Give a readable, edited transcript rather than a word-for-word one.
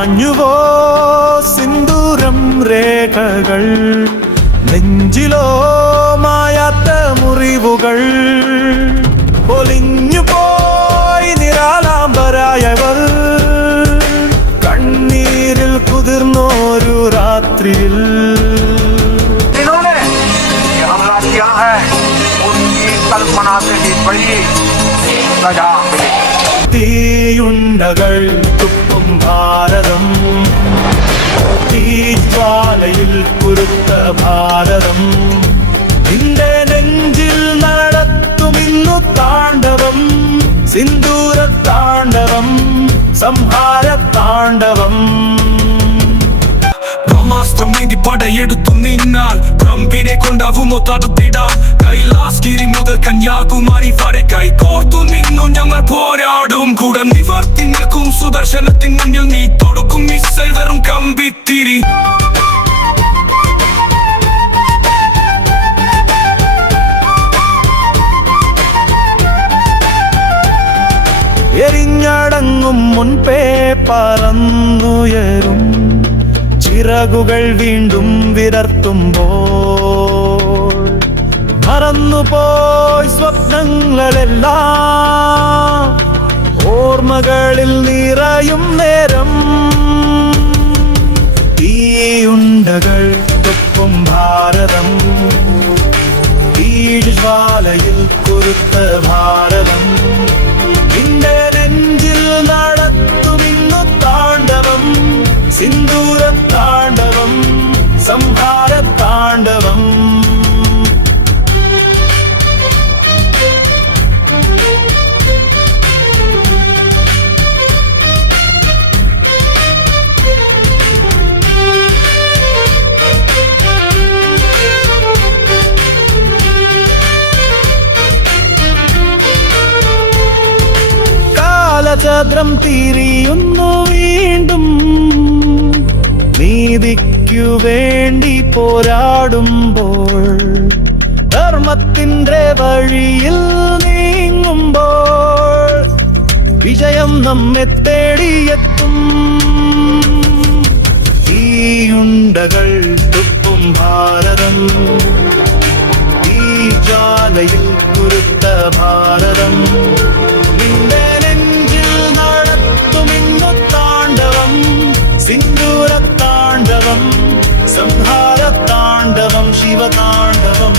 മാഞ്ഞുവോ സിന്ദൂരം രേഖകൾ, നെഞ്ചിലോ മായാത്ത മുറിവുകൾ, പൊലിഞ്ഞു പോയി നിരാലാംബരായവർ, കണ്ണീരിൽ കുതിർന്നോരു രാത്രിയിൽ. തീയുണ്ടകൾ തുപ്പും ഭാരതം, തീജ്വാലയിൽ കുരുത്ത ഭാരതം, നിന്റെ നെഞ്ചിൽ നടത്തുമിന്നു താണ്ഡവം, സിന്ദൂര താണ്ഡവം, സംഹാര താണ്ഡവം. ബ്രഹ്മാസ്ത്രമേന്തി പടയെടുത്തു നിന്നാൽ പ്രംബിനെ കൊണ്ടാവുമോ തടുത്തിടാം. കൈലാസ്ഗിരി മുതൽ കന്യാകുമാരി വരെ കൈകോർത്തു നിന്നു ഞങ്ങൾ പോരാടും. കൂടെ നിവർത്തി നിൽക്കും സുദർശനത്തിൻ മുന്നിൽ നീ തൊടുക്കും മിസൈൽ വെറും കമ്പിത്തിരി. എരിഞ്ഞടങ്ങും മുൻപേ പറന്നുയരും ചിറകുകൾ വീണ്ടും വിടർത്തുമ്പോൾ, മറന്നുപോയി സ്വപ്നങ്ങളെല്ലാം ഓർമ്മകളിൽ നിറയും നേരം. തീയുണ്ടകൾ തുപ്പും ഭാരതം, തീജ്വാലയിൽ കുരുത്ത ഭാരതം, നിന്റെ നെഞ്ചിൽ നടത്തുമിന്നു താണ്ഡവം, സിന്ദൂര താണ്ഡവം, സംഹാര താണ്ഡവം. കാലചക്രം തിരിയുന്നു വീണ്ടും, നീതിക്കു വേണ്ടി പോരാടുമ്പോൾ, ധർമ്മത്തിൻ്റെ വഴിയിൽ നീങ്ങുമ്പോൾ, വിജയം നമ്മെ തേടിയെത്തും. തീയുണ്ടകൾ തുപ്പും ഭാരതം, തീജ്വാലയിൽ കുരുത്ത ഭാരതം, നിന്റെ നെഞ്ചിൽ നടത്തുമിന്നു താണ്ഡവം, സിന്ദൂര താണ്ഡവം, സംഹാര താണ്ഡവം, ശിവതാണ്ഡവം.